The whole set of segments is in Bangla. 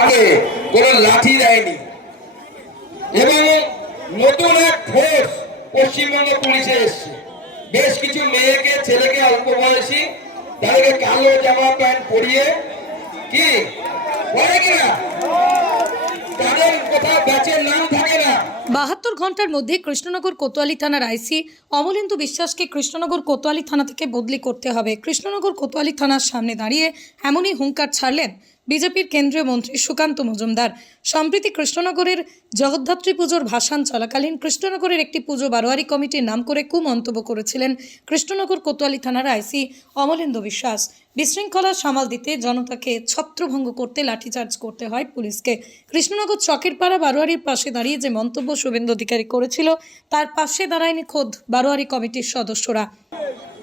আগে কোন লাঠি দেয়নি। এবং নতুন এক ফোর্স পশ্চিমবঙ্গ পুলিশে এসছে। বেশ কিছু মেয়েকে, ছেলেকে অল্প বয়সী, তাদেরকে কালো জামা প্যান্ট পরিয়ে কি? বাহাত্তর ঘণ্টার মধ্যে কৃষ্ণনগর কোতোয়ালি থানার আইসি অমলেন্দু বিশ্বাসকে কৃষ্ণনগর কোতোয়ালি থানা থেকে বদলি করতে হবে। কৃষ্ণনগর কোতোয়ালি থানার সামনে দাঁড়িয়ে এমনই হুঙ্কার ছাড়লেন বিজেপির কেন্দ্রীয় মন্ত্রী সুকান্ত মজুমদার। সম্প্রতি কৃষ্ণনগরের জগদ্ধাত্রী পুজোর ভাসান চলাকালীন কৃষ্ণনগরের একটি পুজো বারোয়ারি কমিটির নাম করে কুমন্তব্য করেছিলেন কৃষ্ণনগর কোতোয়ালি থানার আইসি অমলেন্দু বিশ্বাস। বিশৃঙ্খলা সামাল দিতে জনতাকে ছত্রভঙ্গ করতে লাঠিচার্জ করতে হয় পুলিশকে। কৃষ্ণনগর চকের পাড়া বারোয়ারির পাশে দাঁড়িয়ে যে মন্তব্য শুভেন্দু অধিকারী করেছিল, তার পাশে দাঁড়ায়নি খোদ বারোয়ারি কমিটির সদস্যরা।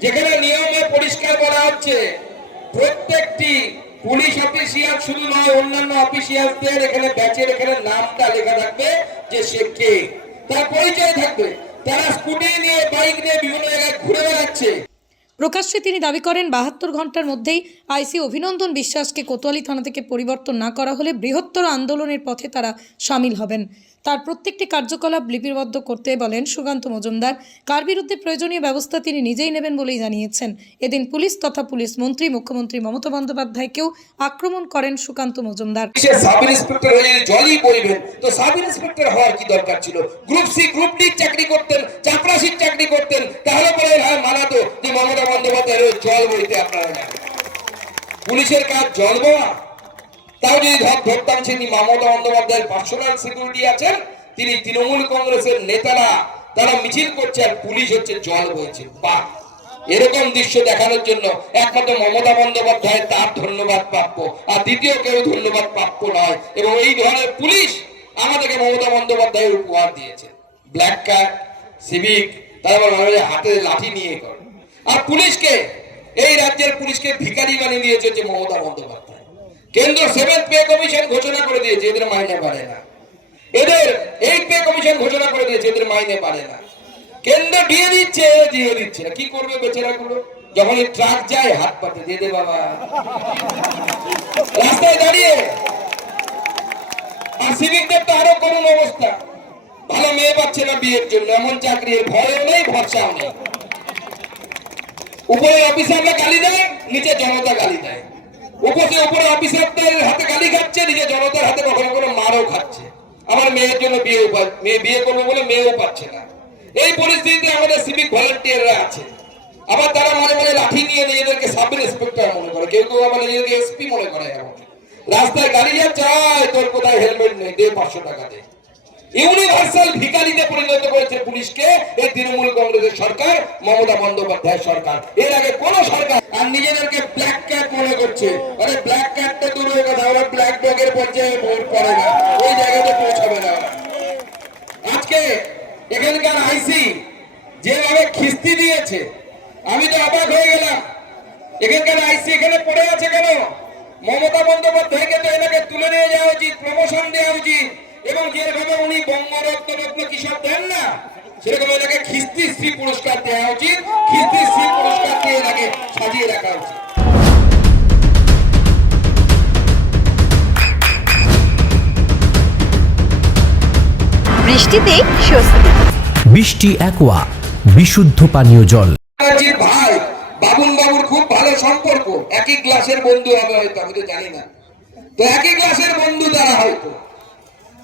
যেখানে নিয়মে পরিষ্কার করা হচ্ছে, প্রত্যেকটি পুলিশ অফিসিয়াল শুধু নয়, অন্যান্য অফিসিয়ালদের এখানে ব্যাচের এখানে নামটা লেখা থাকবে যে সে কে। তার পরিচয় থাকবে। তারা স্কুটি নিয়ে বাইক নিয়ে বিভিন্ন জায়গায় ঘুরে বেড়াচ্ছে। প্রকাশ্যে তিনি দাবি করেন, বাহাত্তর ঘণ্টার মধ্যেই আইসি অভিনন্দন বিশ্বাসকে কোতোয়ালি থানা থেকে পরিবর্তন না করা হলে বৃহত্তর আন্দোলনের পথে তারা সামিল হবেন। তার প্রত্যেকটি কার্যকলাপ লিপিবদ্ধ করতে বলেন সুকান্ত মজুমদার। কার বিরুদ্ধে প্রয়োজনীয় ব্যবস্থা তিনি নিজেই নেবেন বলেই জানিয়েছেন। এদিন পুলিশ তথা পুলিশ মন্ত্রী মুখ্যমন্ত্রী মমতা বন্দ্যোপাধ্যায়কেও আক্রমণ করেন সুকান্ত মজুমদার। চাকরি করতেন চাকরি করতেন। তাহলে মানাতো মমতা বন্দ্যোপাধ্যায়ের জল বইতে আপনারা জানেন পুলিশের কাজ জল বওয়া তাও যদি ধর ধরতাম মমতা বন্দ্যোপাধ্যায়ের পার্সোনাল সিকিউরিটি আছেন, তিনি তৃণমূল কংগ্রেসের নেতারা, তারা মিছিল করছে আর পুলিশ হচ্ছে জল বইছে। বাহ! এরকম দৃশ্য দেখানোর জন্য একমাত্র মমতা বন্দ্যোপাধ্যায় তার ধন্যবাদ প্রাপ্য, আর দ্বিতীয় কেউ ধন্যবাদ প্রাপ্য নয়। এবং এই ধরনের পুলিশ আমাদেরকে মমতা বন্দ্যোপাধ্যায়ের উপহার দিয়েছে। ব্ল্যাক কার্ড সিভিক তারপর হাতে লাঠি নিয়ে করে। আর পুলিশকে, এই রাজ্যের পুলিশকে ভিখারি বানিয়ে দিয়েছে হচ্ছে মমতা বন্দ্যোপাধ্যায়। কেন্দ্র সেভেন্থ পে কমিশন ঘোষণা করে দিয়েছে, এদের মাইনে পারে না। এদের এই পে কমিশন ঘোষণা করে দিয়েছে, এদের মাইনে পারে না। কেন্দ্র দিয়ে দিচ্ছে দিয়ে দিচ্ছে না। কি করবে বেচারা গুলো যখন ট্রাক যায়, হাত পাতে দিয়ে দে বাবা। রাস্তায় দাঁড়িয়ে। আর সিভিকদের তো আরও করুন অবস্থা। ভালো মেয়ে পাচ্ছে না বিয়ের জন্য, এমন চাকরি এর ভয়ও নেই, ভরসাও নেই। উপরে অফিসাররা গালি দেয় নিচে জনতা গালি দেয়। উপরে উপরে অফিসারদের হাতে গালি খাচ্ছে নিচে জনতার হাতে কখনো কখনো মারও খাচ্ছে। আমার মেয়ের জন্য বিয়ে মেয়ে বিয়ে করব বলে মেয়েও পাচ্ছে না। এই পরিস্থিতিতে আমাদের সিভিক ভলেন্টিয়াররা আছে। আবার তারা মনে মাঝে লাঠি নিয়ে নিজেদেরকে সাব ইন্সপেক্টর মনে করে। কেউ কেউ আবার নিজেদেরকে এসপি মনে করে রাস্তায় গাড়ি যাচ্ছে "আয়, তোর কোথায় হেলমেট নেই? দে পাঁচশো টাকা দে। ইউনিভার্সাল ভিকারিতে পরিণত করেছে পুলিশকে এই তৃণমূল কংগ্রেসের সরকার, মমতা বন্দ্যোপাধ্যায় সরকার। এর আগে কোন সরকার? আর নিজেদেরকে ব্ল্যাক ক্যাট মনে করছে। আরে ব্ল্যাক ক্যাটটা দূরের কথা ওরা ব্ল্যাক ডগের পর্যায়ে ভোট পড়ে না। ওই জায়গাতে পৌঁছাবে না। আজকে এখানকার আইসি যেভাবে খিস্তি দিয়েছে, আমি তো অবাক হয়ে গেলাম। এখানকার আইসি এখানে পড়ে আছে কেন? মমতা বন্দ্যোপাধ্যায়কে তো এনাকে তুলে নিয়ে যাওয়া উচিত প্রমোশন দেওয়া উচিত। এবং যেভাবে উনি বঙ্গরত্ন রত্ন কিসব দেন না সেরকম এনাকে খিস্তি শ্রী পুরস্কার দেওয়া উচিত। খিস্তি শ্রী পুরস্কার দিয়ে এনাকে সাজিয়ে রাখা উচিত। বৃষ্টিতে স্বস্তি। বৃষ্টি অ্যাকোয়া বিশুদ্ধ পানীয় জল। ভাই বাবুন বাবুর খুব ভালো সম্পর্ক। একই ক্লাসের বন্ধু হবে হয়তো আমি তো জানি না। তো একই ক্লাসের বন্ধু তারা হয়তো।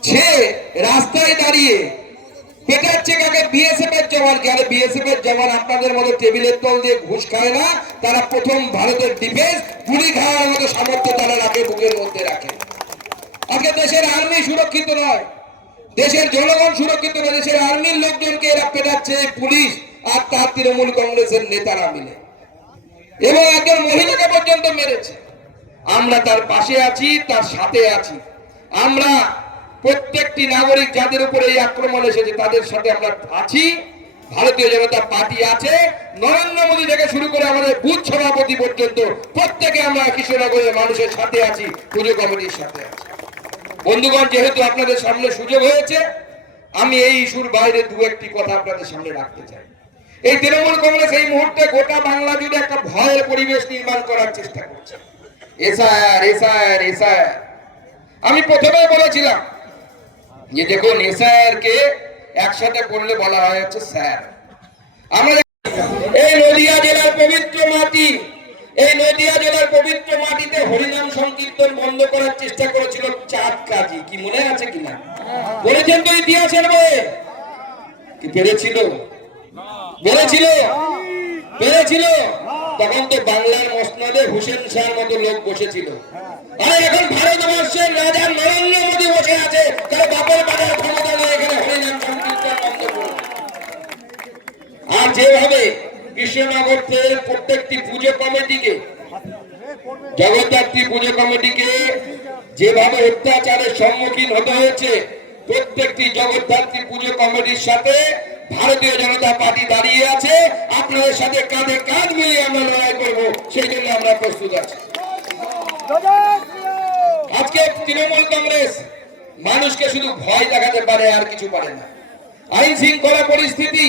সে রাস্তায় দাঁড়িয়ে পেটাচ্ছে কাকে? বিএসএফ এর জওয়ান। যারা বিএসএফ এর জওয়ান আপনাদের মতো টেবিলের তল দিয়ে ঘুষ খায় না। তারা প্রথম ভারতের ডিফেন্স গুলি খাওয়ার মতো সামর্থ্য তারা রাখে, বুকের মধ্যে রাখে। আজকে দেশের আর্মি সুরক্ষিত নয়। দেশের জনগণ সুরক্ষিত নয়। দেশের আর্মির লোকজনকে এরা পেটাচ্ছে পুলিশ আর তার তৃণমূল কংগ্রেসের নেতারা মিলে। এবং একজন মহিলাকে পর্যন্ত মেরেছে। আমরা তার পাশে আছি, তার সাথে আছি। আমরা প্রত্যেকটি নাগরিক যাদের উপরে এই আক্রমণ এসেছে, তাদের সাথে আমরা আছি। ভারতীয় জনতা পার্টি আছে। নরেন্দ্র মোদী থেকে শুরু করে আমাদের বুথ সভাপতি পর্যন্ত প্রত্যেকে আমরা কৃষ্ণনগরের মানুষের সাথে আছি, পুজো কমিটির সাথে আছি। বন্ধুগণ, যেহেতু আপনাদের সামনে সুযোগ হয়েছে, আমি এই ইস্যুর বাইরে দু একটি কথা আপনাদের সামনে রাখতে চাই। এই তৃণমূল কংগ্রেস এই মুহূর্তে গোটা বাংলা জুড়ে একটা ভয়ের পরিবেশ নির্মাণ করার চেষ্টা করছে। এসআর এসআর এসআর আমি প্রথমেই বলেছিলাম যে দেখুন, এসআইআরকে একসাথে করলে বলা হয় হচ্ছে স্যার। আমরা এই নদিয়া জেলার পবিত্র মাটি, এই নদিয়া জেলার পবিত্র মাটিতে হরিনাম সংকীর্তন বন্ধ করার চেষ্টা করেছিল চাঁদ কাজী। কি মনে আছে কিনা? বলেছেন তো ইতিহাসের বইয়ে কি পেরেছিল? পেরেছিল? পেরেছিল? তখন তো বাংলার মসনদে হুসেন শাহর মতো লোক বসেছিল। আরে এখন যেভাবে অত্যাচারের সম্মুখীন হতে হয়েছে, প্রত্যেকটি জগদ্ধাত্রী পুজো কমিটির সাথে ভারতীয় জনতা পার্টি দাঁড়িয়ে আছে। আপনাদের সাথে কাঁধে কাঁধ মিলিয়ে আমরা লড়াই করব, সেই জন্য আমরা প্রস্তুত আছি। আজকে তৃণমূল কংগ্রেস মানুষকে শুধু ভয় দেখাতে পারে আর কিছু পারে না। আইন শৃঙ্খলা পরিস্থিতি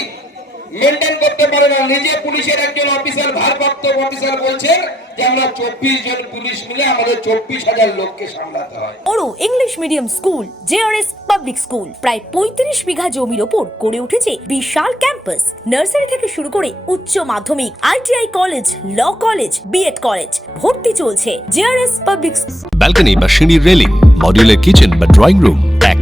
মেনটেন করতে পারে না। নিজে পুলিশের একজন অফিসার ভারপ্রাপ্ত অফিসার বলছেন যে আমরা চব্বিশ জন পুলিশ মিলে আমাদের চব্বিশ হাজার লোককে সামলাতে হয়। বড় English medium school JRS public school প্রায় পঁয়ত্রিশ বিঘা জমির ওপর গড়ে উঠেছে বিশাল ক্যাম্পাস নার্সারি থেকে শুরু করে উচ্চ মাধ্যমিক ITI college law college BEd college ভর্তি চলছে। জেআরএস পাবলিক ব্যালকনি বা সিঁড়ির রেলিং মডিউলার কিচেন বা ড্রয়িং রুম